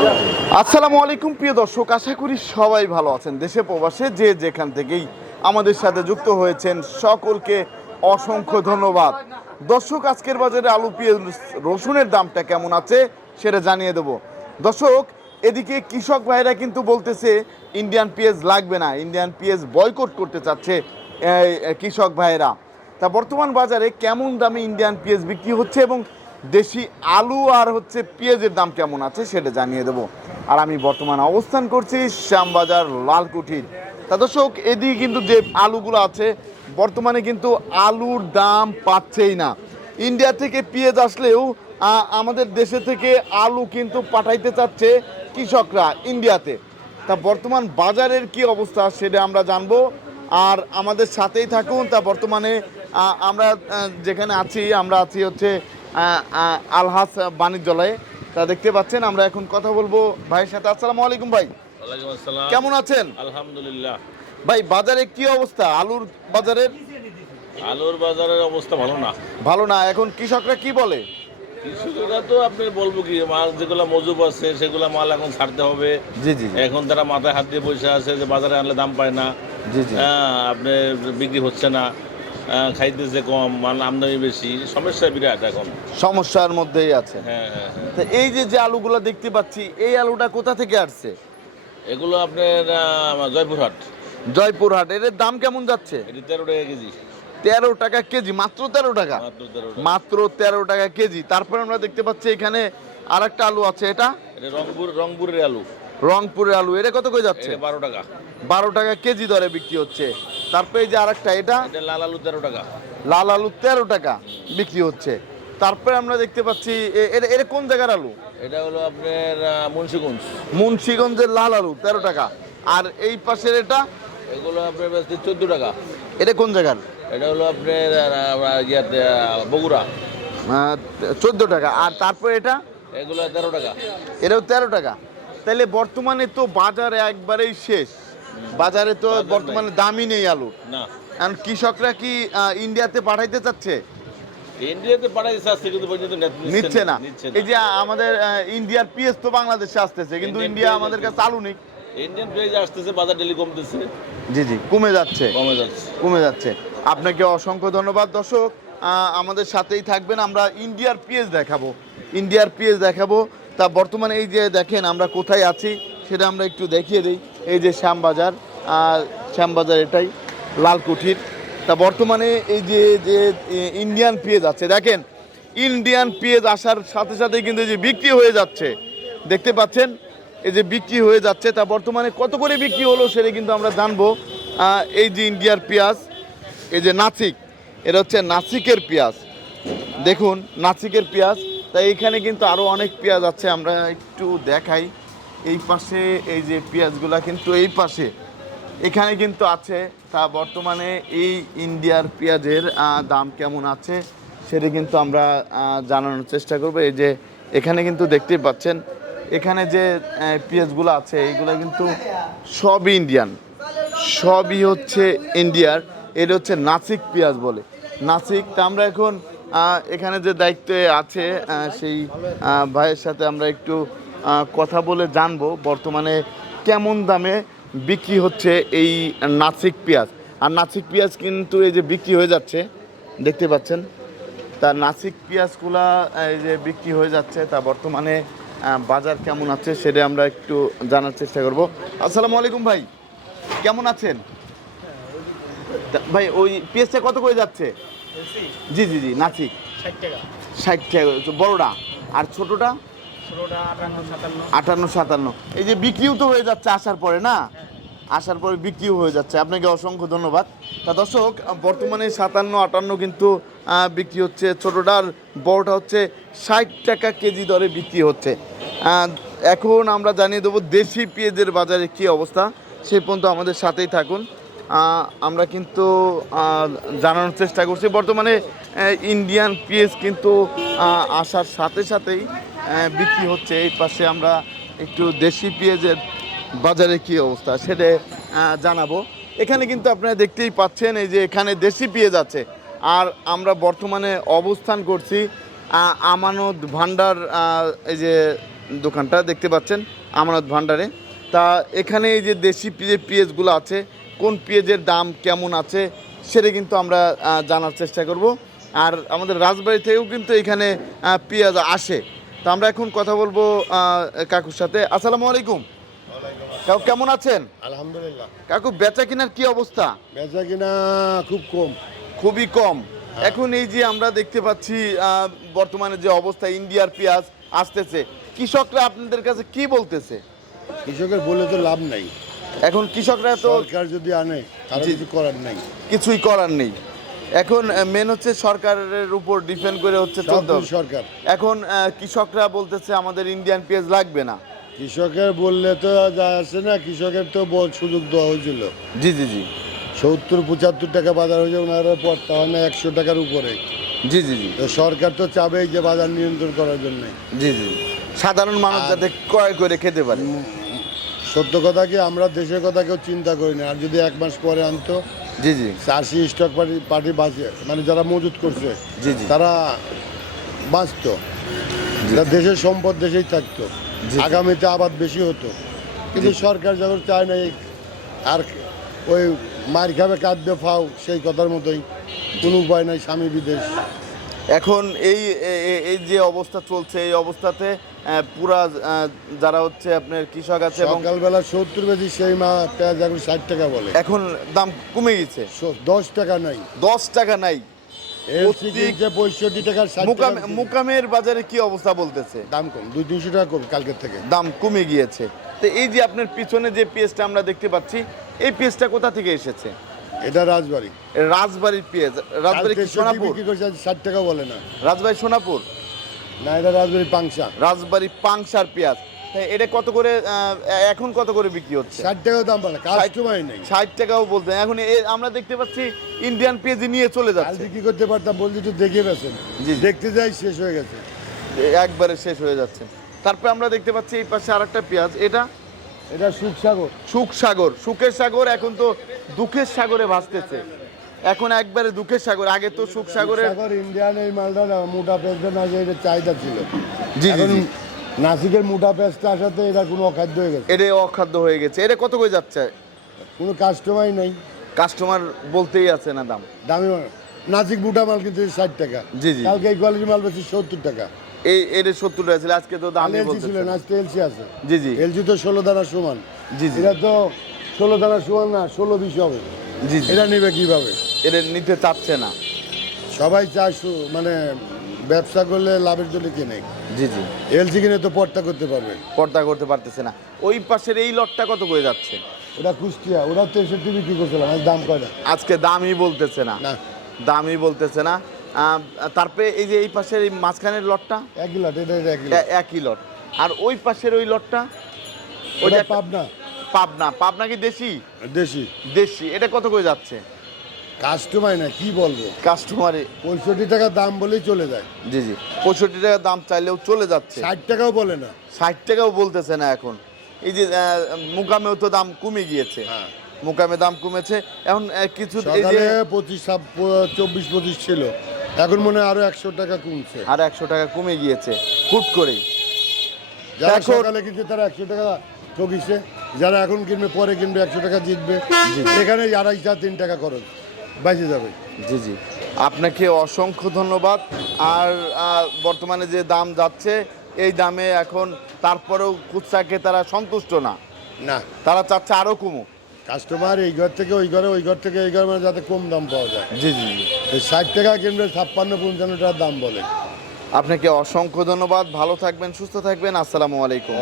আসসালামু আলাইকুম, প্রিয় দর্শক, আশা করি সবাই ভালো আছেন। দেশে প্রবাসে যে যেখান থেকেই আমাদের সাথে যুক্ত হয়েছেন, সকলকে অসংখ্য ধন্যবাদ। দর্শক, আজকের বাজারে আলু, পেঁয়াজ, রসুনের দামটা কেমন আছে সেটা জানিয়ে দেব। দর্শক, এদিকে কৃষক ভাইরা কিন্তু বলতেছে, ইন্ডিয়ান পেঁয়াজ লাগবে না, ইন্ডিয়ান পেঁয়াজ বয়কট করতে চাচ্ছে কৃষক ভাইরা। তা বর্তমান বাজারে কেমন দামে ইন্ডিয়ান পেঁয়াজ বিক্রি হচ্ছে এবং দেশি আলু আর হচ্ছে পেঁয়াজের দাম কেমন আছে সেটা জানিয়ে দেবো। আর আমি বর্তমানে অবস্থান করছি শ্যামবাজার লালকুঠির। তা দর্শক, এদিকে কিন্তু যে আলুগুলো আছে, বর্তমানে কিন্তু আলুর দাম পাচ্ছেই না। ইন্ডিয়া থেকে পেঁয়াজ আসলেও আমাদের দেশে থেকে আলু কিন্তু পাঠাইতে চাচ্ছে কৃষকরা ইন্ডিয়াতে। তা বর্তমান বাজারের কি অবস্থা সেটা আমরা জানব। আর আমাদের সাথেই থাকুন, তা বর্তমানে আমরা যেখানে আছি, আমরা আছি হচ্ছে আলহাস বাণিজ্যালয়ে। তা দেখতে পাচ্ছেন আমরা এখন কথা বলব ভাইয়ের সাথে। আসসালামু আলাইকুম ভাই। কেমন আছেন? আলহামদুলিল্লাহ। ভাই বাজারে কি অবস্থা? আলুর বাজারের? আলুর বাজারের অবস্থা ভালো না। ভালো না। এখন কৃষকরা কি বলে? কৃষকরা তো আপনি বলব কি মাল যেগুলো মজুব আছে সেগুলো মাল এখন ছাড়তে হবে। জি জি। এখন তারা মাথায় হাত দিয়ে বসে আছে যে বাজারে আনলে দাম পায় না। জি জি। হ্যাঁ আপনি বিক্রি হচ্ছে না। খাইতেছে কম মাল আমদানি বেশি সমস্যা বিরাট এখন। সমস্যার মধ্যেই আছে। হ্যাঁ হ্যাঁ হ্যাঁ। এই যে যে আলুগুলো দেখতে পাচ্ছি এই আলুটা কোথা থেকে আসছে? এগুলো আপনার জয়পুরহাট। জয়পুরহাট এর দাম কেমন যাচ্ছে? তেরো টাকা কেজি। তেরো টাকা কেজি মাত্র তেরো টাকা? মাত্র তেরো টাকা। কেজি। তারপর আমরা দেখতে পাচ্ছি এখানে আর একটা আলু আছে এটা? এটা রংপুর রংপুরের আলু। রংপুরের আলু এটা কত করে যাচ্ছে? বারো টাকা। বারো টাকা কেজি দরে বিক্রি হচ্ছে। তারপরে এই যে আরেকটা এটা? এটা লাল আলু তেরো টাকা। লাল আলু তেরো টাকা বিক্রি হচ্ছে। তারপরে আমরা দেখতে পাচ্ছি এটা কোন জায়গার আলু? এটা হলো আপনার মুন্সিগঞ্জ। মুন্সিগঞ্জের লাল আলু তেরো টাকা। আর এই পাশের এটা? এগুলো আপনার চোদ্দ টাকা। এটা কোন জায়গার? এটা হলো আপনার ইয়াতে বগুড়া। চোদ্দ টাকা। আর তারপরে এটা? এগুলো তেরো টাকা। এটাও তেরো টাকা। তাহলে বর্তমানে তো বাজার একবারেই শেষ। বাজারে তো বর্তমানে দামই নেই আলু। না। আর কৃষকরা কি ইন্ডিয়াতে পাঠাইতে চাচ্ছে? ইন্ডিয়াতে কিন্তু পর্যন্ত নিচ্ছে না এই যে আমাদের ইন্ডিয়ার পিএস তো বাংলাদেশে আসতেছে কিন্তু ইন্ডিয়া আমাদের কাছে আলু নেই। ইন্ডিয়ান পেঁয়াজ আসতেছে বাজার ডেলি কমতেছে। জি জি কমে যাচ্ছে। কমে যাচ্ছে। কমে যাচ্ছে। আপনাকে অসংখ্য ধন্যবাদ দর্শক। আমাদের সাথেই থাকবেন আমরা ইন্ডিয়ার পিএস দেখাবো। ইন্ডিয়ার পিএস দেখাবো। তা বর্তমানে এই যে দেখেন আমরা কোথায় আছি, সেটা আমরা একটু দেখিয়ে দিই। এই যে শ্যামবাজার শ্যামবাজার এটাই লালকুঠির। তা বর্তমানে এই যে যে ইন্ডিয়ান পেঁয়াজ আছে, দেখেন ইন্ডিয়ান পেঁয়াজ আসার সাথে সাথে কিন্তু যে বিক্রি হয়ে যাচ্ছে। দেখতে পাচ্ছেন, এই যে বিক্রি হয়ে যাচ্ছে, তা বর্তমানে কত করে বিক্রি হলো সেটা কিন্তু আমরা জানব। এই যে ইন্ডিয়ার পেঁয়াজ, এই যে নাসিক এটা হচ্ছে নাসিকের পেঁয়াজ। দেখুন, নাসিকের পেঁয়াজ তাই এখানে কিন্তু আরও অনেক পেঁয়াজ আছে, আমরা একটু দেখাই। এই পাশে, এই যে পেঁয়াজগুলা কিন্তু এই পাশে। এখানে কিন্তু আছে, তা বর্তমানে এই ইন্ডিয়ার পেঁয়াজের দাম কেমন আছে সেটা কিন্তু আমরা জানানোর চেষ্টা করব। এই যে এখানে কিন্তু দেখতেই পাচ্ছেন, এখানে যে পেঁয়াজগুলো আছে এইগুলো কিন্তু সবই ইন্ডিয়ান। সবই হচ্ছে ইন্ডিয়ার, এটা হচ্ছে নাসিক পেঁয়াজ বলে। নাসিক, তা আমরা এখন এখানে যে দায়িত্বে আছে সেই ভাইয়ের সাথে আমরা একটু কথা বলে জানব বর্তমানে কেমন দামে বিক্রি হচ্ছে এই নাসিক পেঁয়াজ। আর নাসিক পেঁয়াজ কিন্তু এই যে বিক্রি হয়ে যাচ্ছে, দেখতে পাচ্ছেন তা নাসিক পেঁয়াজগুলা এই যে বিক্রি হয়ে যাচ্ছে, তা বর্তমানে বাজার কেমন আছে সেটা আমরা একটু জানার চেষ্টা করব। আসসালামু আলাইকুম ভাই, কেমন আছেন? ভাই, ওই পেঁয়াজটা কত করে যাচ্ছে? জি জি জি নাসিক ষাট টাকা। বড়টা? আর ছোটটা? আটান্ন সাতান্ন। এই যে বিক্রিও তো হয়ে যাচ্ছে আসার পরে না? আসার পরে বিক্রিও হয়ে যাচ্ছে। আপনাকে অসংখ্য ধন্যবাদ। তা দর্শক বর্তমানে সাতান্ন আটান্ন কিন্তু বিক্রি হচ্ছে ছোটোটা আর বড়টা হচ্ছে ষাট টাকা কেজি দরে বিক্রি হচ্ছে। এখন আমরা জানিয়ে দেবো দেশি পেঁয়াজের বাজারে কী অবস্থা। সেই পর্যন্ত আমাদের সাথেই থাকুন। আমরা কিন্তু জানানোর চেষ্টা করছি। বর্তমানে ইন্ডিয়ান পেঁয়াজ কিন্তু আসার সাথে সাথেই বিক্রি হচ্ছে। এই পাশে আমরা একটু দেশি পেঁয়াজের বাজারে কি অবস্থা সেটা জানাব। এখানে কিন্তু আপনারা দেখতেই পাচ্ছেন, এই যে এখানে দেশি পেঁয়াজ আছে। আর আমরা বর্তমানে অবস্থান করছি আমানত ভান্ডার এই যে দোকানটা দেখতে পাচ্ছেন, আমানত ভান্ডারে। তা এখানে এই যে দেশি যে পেঁয়াজগুলো আছে কোন পেঁয়াজের দাম কেমন আছে সেটা কিন্তু আমরা জানার চেষ্টা করব। আর আমাদের রাজবাড়ি থেকেও কিন্তু এখানে পেঁয়াজ আসে। তো আমরা এখন কথা বলব কাকুর সাথে। আসসালামু আলাইকুম। কাকু কেমন আছেন? আলহামদুলিল্লাহ। কাকু বেচা কেনার কি অবস্থা? বেচা কিনা খুব কম। খুবই কম। এখন এই যে আমরা দেখতে পাচ্ছি বর্তমানে যে অবস্থা ইন্ডিয়ার পেঁয়াজ আসতেছে। কৃষকরা আপনাদের কাছে কি বলতেছে? কৃষকের বলে তো লাভ নাই। এখন কৃষকরা তো সরকার যদি আনে জি। কিছু করার নাই। কিছুই করার নেই। এখন মেন হচ্ছে সরকারের উপর ডিপেন্ড করে হচ্ছে চলতে হবে। সরকার। এখন কৃষকরা বলতেছে আমাদের ইন্ডিয়ান পেঁয়াজ লাগবে না। কৃষকের বললে তো যা আছে না কৃষকের তো বহুত সুযোগ দেওয়া হয়েছিল। জি জি জি। সত্তর পঁচাত্তর টাকা বাজার হয়েছে ওনারা পড়তে হয় না একশো টাকার উপরে। জি জি জি। তো সরকার তো চাবেই যে বাজার নিয়ন্ত্রণ করার জন্য। জি জি। সাধারণ মানুষ যাতে ক্রয় করে খেতে পারে। সত্য কথা কি আমরা দেশের কথা কেউ চিন্তা করি না। আর যদি এক মাস পরে আনতো জি জি। চাষি স্টক পার্টি পার্টি বাঁচে মানে যারা মজুত করছে জি জি। তারা বাঁচত। দেশের সম্পদ দেশেই থাকতো। আগামীতে আবাদ বেশি হতো। কিন্তু সরকার যখন চায় না আর ওই মার খাবে কাঁদবে ফাও সেই কথার মতোই। কোনো উপায় নাই স্বামী বিদেশ। এখন এই এই যে অবস্থা চলছে এই অবস্থাতে পুরা যারা হচ্ছে আপনার কৃষক আছে সকালবেলা সত্তর বেশি সেই মা পেঁয়াজ এখন ষাট টাকা বলে। এখন দাম কমে গেছে। দশ টাকা নাই। দশ টাকা নাই। মুকামের বাজারে কি অবস্থা বলতেছে? দাম কম দুই তিনশো টাকা কম কালকের থেকে। দাম কমে গিয়েছে। তো এই যে আপনার পিছনে যে পেঁয়াজটা আমরা দেখতে পাচ্ছি এই পেঁয়াজটা কোথা থেকে এসেছে? এটা রাজবাড়ি। রাজবাড়ির পেঁয়াজ। রাজবাড়ি কি সোনাপুর? বিক্রি করছে আজ ষাট টাকা বলে না। রাজবাড়ি সোনাপুর? না এটা রাজবাড়ি পাংশা। রাজবাড়ি পাংশার পেঁয়াজ। এটা কত করে এখন কত করে বিক্রি হচ্ছে? ষাট টাকা দাম বলে কাস্টমারই নেই। ষাট টাকাও বলতেন এখন আমরা দেখতে পাচ্ছি ইন্ডিয়ান পেঁয়াজি নিয়ে চলে যাচ্ছে। কি করতে পারতাম বলছি তো দেখে জি। দেখতে যাই শেষ হয়ে গেছে। একবারে শেষ হয়ে যাচ্ছে। তারপরে আমরা দেখতে পাচ্ছি এই পাশে আরেকটা পেঁয়াজ। এটা এটা সুখসাগর সুখ সাগর সুখের সাগর এখন তো দুঃখের সাগরে ভাসতেছে। এখন একবারে দুঃখের সাগর আগে তো সুখ সাগরের সাগর ইন্ডিয়ান এই মালটা না মোটা পেঁয়াজটা না যে এটা চাহিদা ছিল। জি জি নাসিকের মোটা পেঁয়াজটা আসাতে এটা কোনো অখাদ্য হয়ে গেছে। এটা অখাদ্য হয়ে গেছে। এটা কত করে যাচ্ছে? কোনো কাস্টমারই নেই। কাস্টমার বলতেই আছে না দাম। দামি। নাসিক মোটা মাল কিন্তু ষাট টাকা। জি, জি। কালকে এই কোয়ালিটির মাল বেশি সত্তর টাকা। এই এর সত্তর টাকা ছিল আজকে তো ছিল না। না আজকে এলসি আছে। জি জি। এলসি তো ষোলো দানা সমান। জি জি। এটা তো ষোলো দানা সমান না ষোলো বিশ হবে। জি জি। এটা নেবে কীভাবে? এটা নিতে চাচ্ছে না। সবাই সু- মানে ব্যবসা করলে লাভের জন্য কিনে জি জি। এলসি কিনে তো পর্তা করতে পারবে। পর্দা করতে পারতেছে না। ওই পাশের এই লটটা কত করে যাচ্ছে? ওটা কুষ্টিয়া ওরা তো তেষট্টি বিক্রি করছিলাম আজ দাম কয় না আজকে দামই বলতেছে না। দামই বলতেছে না। তারপরে এই যে এই পাশের এই মাঝখানের লটটা? একই লট এটা একই লট। একই লট। আর ওই পাশের ওই লটটা? ওই ওটা যে একটা- পাবনা। পাবনা। পাবনা কি দেশি? দেশি। দেশি। এটা কত করে যাচ্ছে? কাস্টমার না কি বলব? কাস্টমারে পঁয়ষট্টি টাকা দাম বলেই চলে যায়। জি জি। পঁয়ষট্টি টাকা দাম চাইলেও চলে যাচ্ছে। ষাট টাকাও বলে না। ষাট টাকাও বলতেছে না এখন। এই যে মুকামেও তো দাম কমে গিয়েছে। হ্যাঁ। মুকামে দাম কমেছে। এখন কিছু পঁচিশ চব্বিশ পঁচিশ ছিল। এখন মনে হয় আরও একশো টাকা কমছে। আর একশো টাকা কমে গিয়েছে হুট করেই। যারা এখন- সকালে কিনছে তারা একশো টাকা ঠকিছে যারা এখন কিনবে পরে কিনবে একশো টাকা জিতবে। এখানে আড়াই চার তিন টাকা খরচ বাঁচে যাবে। জি জি। আপনাকে অসংখ্য ধন্যবাদ। আর আহ, বর্তমানে যে দাম যাচ্ছে এই দামে এখন তারপরেও খুচরা তারা সন্তুষ্ট না। না। তারা চাচ্ছে আরও কমুক। কাস্টমার এই ঘর থেকে ওই ঘরে ওই ঘর থেকে এই ঘর মানে যাতে কম দাম পাওয়া যায়। জি জি ষাট টাকা কিনবে ছাপ্পান্ন পঞ্চান্ন টাকার দাম বলে। আপনাকে অসংখ্য ধন্যবাদ। ভালো থাকবেন সুস্থ থাকবেন। আসসালামু আলাইকুম।